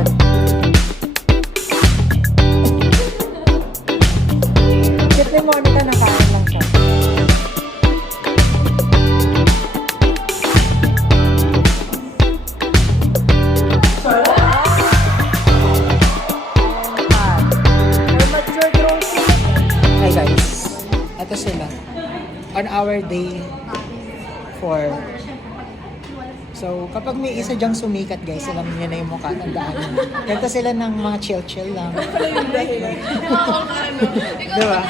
yun? Cute ni Monica, nakain lang siya. Hi guys, ito sila. On our day 4. So, kapag may isa dyang sumikat guys, alam niyo na yung mukha, tandaan niyo. Ganito sila ng mga chill-chill lang. Diba?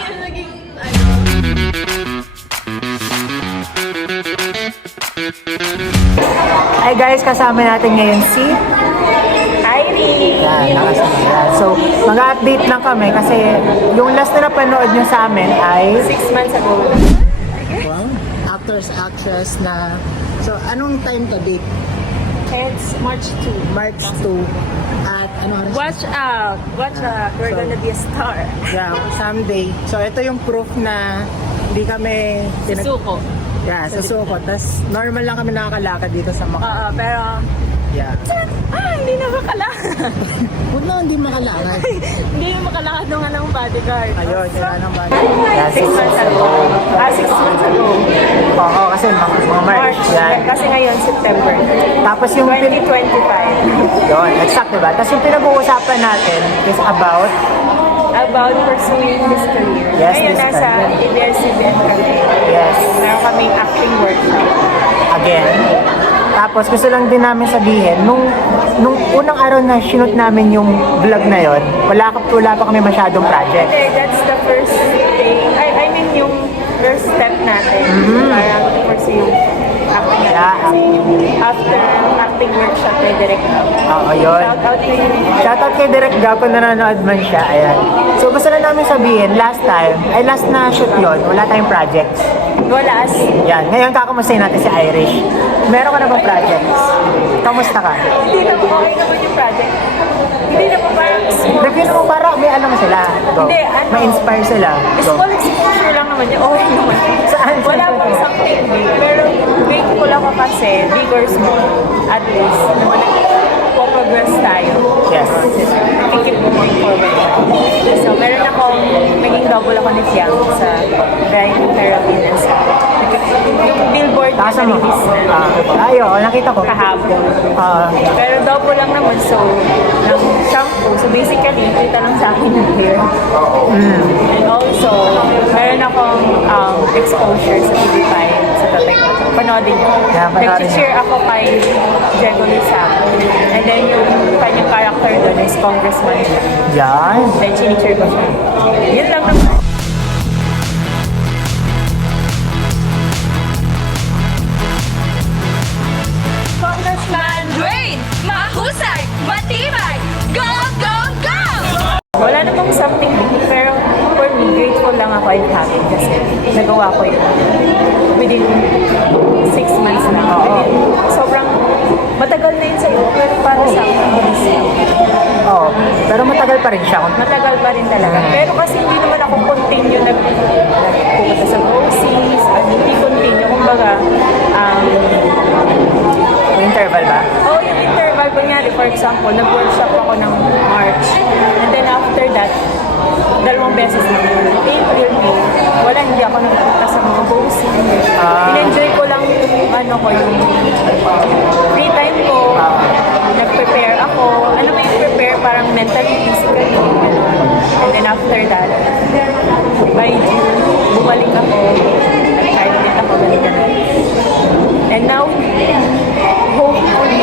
Hi guys, kasama natin ngayon si Irene. Yan, nakasama yan. So, mag-update lang kami kasi yung last na napanood nyo sa amin ay 6 months ago. wow, actors, actress na. So, anong time to date? It's March 2. March 2. At ano oras? Watch out! Watch out! We're So, gonna be a star. Yeah, someday. So, ito yung proof na hindi kami Suko. Yeah, sa suko. Tapos, normal lang kami nakakalakad dito sa mga. Pero, Yeah. hindi na makalakad. Huwag na hindi makalakad. Hindi na makalakad ng anong bodyguard. Ayun, sila ng bag. Yeah, 6 months ago. 6 months ago. Oo, kasi mga March. Yan. Kasi ngayon, September. Tapos yung 2025. yun, exact diba? Tapos yung pinag-uusapan natin is about About pursuing this career. Yes, Ngayon, this nasa career. ABS-CBN kami. yes, Meron kaming acting workshop. again. Tapos gusto lang din namin sabihin, nung unang araw na shoot namin yung vlog na yon, wala pa kami masyadong project. Hindi, that's the first thing. I mean, yung first step natin. Para pursue yung acting natin. Yeah. Kasi after acting workshop may direct na. Oo, yun. Shout out to you. Shoutout kay Direk Gao kung nanonood man siya. Ayan. So gusto lang namin sabihin, last na shoot yun, wala tayong projects. Wala as. Yan. Ngayon kakamustahin natin si Irish. Meron ka na bang projects? Kamusta ka? Hindi na okay naman yung project. Hindi na po parang small. Review mo para may alam sila. Go. Hindi, ano? Ma-inspire sila. Go. Small exposure lang naman yun. Okay naman. Saan? Wala pang something big. Pero grateful ako kasi, big or small, at least, naman nag-progress tayo. Yes. Keep moving forward. So, meron akong naging double ako ni Fiang sa Grinding Therapy na sa yung billboard na Tasa mo. release na Ayo, nakita ko. kahapon. Ah, Pero double lang naman, so, ng shampoo. So, basically, kita lang sa akin yung hair. And also, meron akong exposure sa TV5 sa tatay ko. Panoodin ko. Yeah, panoodin Nag-cheer ako kay Diego Lizardo. And then, yung kanyang character doon is congressman siya. yan. Then, chini-cheer ko siya. Yun lang naman. Congressman Dwayne, mahusay, matibay, go, go, go! Wala namang something big, pero for me, grateful lang ako and happy kasi nagawa ko yun within 6 months na. Sobrang matagal na yun sa'yo, pero para sa akin, mabilis lang. Oo. Pero matagal pa rin siya. Matagal pa rin talaga. Pero kasi hindi naman ako continue nagpupunta sa groceries, hindi continue. Kumbaga, Interval ba? yung interval, kunyari, for example, nag-workshop ako ng March. And then after that, 2 beses na. April, May, wala, hindi ako nagpunta sa mga groceries. In-enjoy ko lang yung free time ko. Nag-prepare ako. Ano ba yung prepare? Parang mentally, physically. Ganun. And then after that, by June, bumalik ako. Nag-try ulit ako. Ganun. And now, hopefully,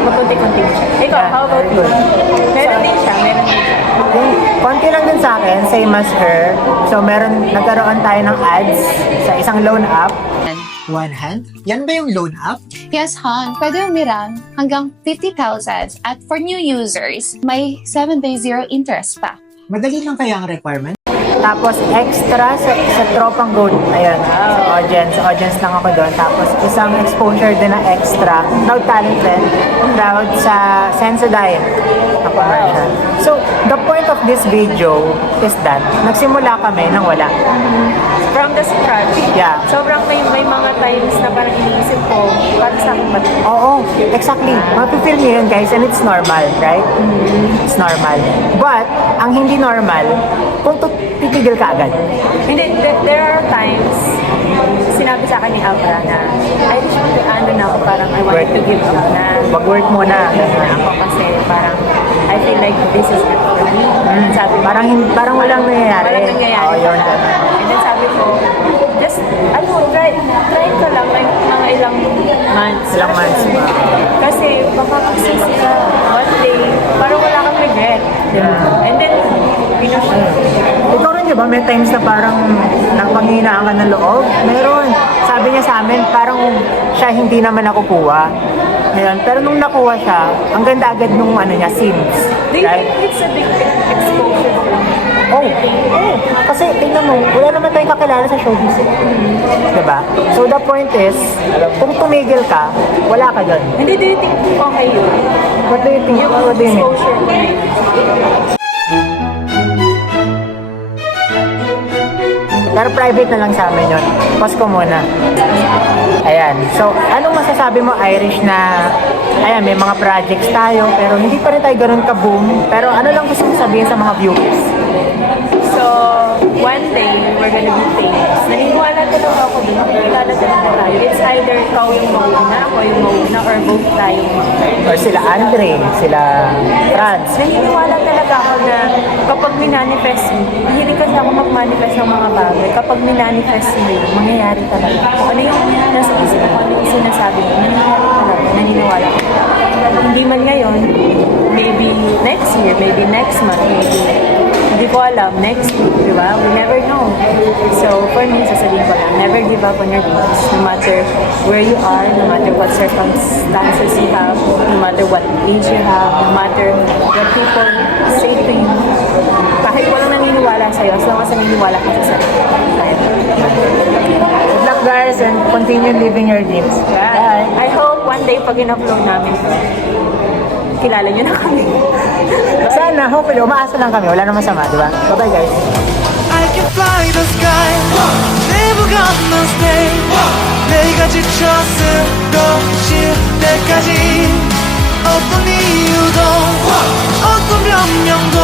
makunti-kunti siya. Ikaw, how about you? Meron din siya. Konti lang din sa akin, same as her. So nagkaroon tayo ng ads sa isang loan app. One hand? Yan ba yung loan app? Yes, Han. Pwede umiram hanggang 50,000 at for new users, may 7 days 0 interest pa. Madali lang kaya ang requirement? Tapos extra sa tropang gold. Ayan, sa audience lang ako doon. Tapos isang exposure din na extra. Proud talent din. Proud sa Sensodyne na commercial. So, the point of this video is that nagsimula kami nang wala. From the scratch. Yeah. Sobrang may mga times na parang iniisip ko, para sa akin ba ito? Oo, exactly. Mapipil niyo yun, guys, and it's normal, right? It's normal. But, ang hindi normal, kung titigil ka agad. Hindi, there are times, sinabi sa akin ni Abra na, I wish ano na ako, parang I wanted to give up na. Mag-work muna. Na ako kasi parang, I feel like this is not for me. Sabi ko, Parang walang nangyayari. walang nangyayari. Oo, yun. And then sabi ko, just, try ko lang, like, mga ilang months. Ilang months. Kasi, baka magsisi ka one day, parang wala kang regret. Yeah. And then, pinush. Ikaw rin, di ba? May times na parang napanghinaan ka ng loob. Meron. Sabi niya sa amin, parang siya hindi naman nakukuha. Ngayon, pero nung nakuha siya, ang ganda agad nung ano niya, scenes. Do you Right? think it's a big exposure? Oh, kasi tingnan mo, wala naman tayong kakilala sa showbiz. Diba? So the point is, kung tumigil ka, wala ka doon. Hindi, do you think okay yun? What do you think? Yung What do you mean? exposure ko na yun. Pero private na lang sa amin yun. Pause ko muna. Ayan. So, anong masasabi mo, Irish, na ayan, may mga projects tayo, pero hindi pa rin tayo ganun ka-boom. Pero ano lang gusto mo sabihin sa mga viewers? So, one day, we're gonna be famous. Naniniwala talaga ako dun. Nakikilala talaga tayo. It's either ikaw yung mauna, ako yung mauna, or both tayo. Or sila Andre, sila Franz. Naniniwala talaga ako na kapag minanifest mo, mahilig kasi ako mag-manifest ng mga bagay. Kapag minanifest mo yun, mangyayari talaga. Kung ano yung nasa isip ko, ano yung sinasabi mo, nangyayari talaga, naniniwala ko. Hindi man ngayon, maybe next year, maybe next month, maybe hindi ko alam, next week, di ba? We never know. So, for me, sasabihin ko lang, never give up on your dreams. No matter where you are, no matter what circumstances you have, no matter what age you have, no matter what people say to you. Kahit walang naniniwala sa'yo, as long as naniniwala ka sa sarili. Good luck, guys, and continue living your dreams. Yeah. I hope one day pag in-upload namin to, kilala nyo na kami. Sana, hopefully, umaasa lang kami. Wala naman sama, di ba? Bye-bye, guys. I can fly the sky Never gonna stay 내가 지쳐 쓰러질 때까지 어떤 이유도 어떤 변명도